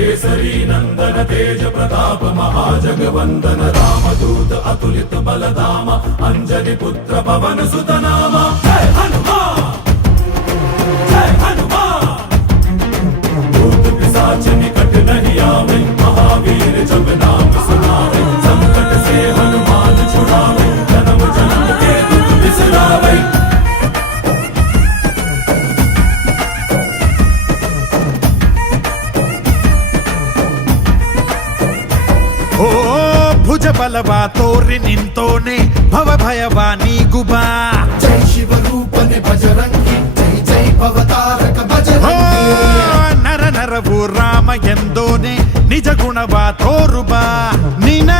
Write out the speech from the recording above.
केसरी नंदन तेज प्रताप महाजगवंदन रामदूत अतुलित बलधाम अंजनी पुत्र पवन सुत नाम जय हनुमान जय हनुमान। भूत पिशाच निकट नहीं आवे महावीर जब नाम सुनावे संकट से हनुमान छुड़ावे जन्म जन्म के दुख बिसरावे। ಓ ಭುಜ ಬಲವ ತೋರಿ ನಿಂತೋನೆ ಭವ ಭಯವ ನೀಗುಬಾ ಜೈ ಶಿವ ರೂಪನೆ ಬಜರಂಗಿ ಜೈ ಜೈ ಭವತಾರಕ ಬಜರಂಗಿ ನರ ನರವು ರಾಮ ಎಂದೋನೆ ನಿಜ ಗುಣವ ತೋರುಬಾ ನಿನ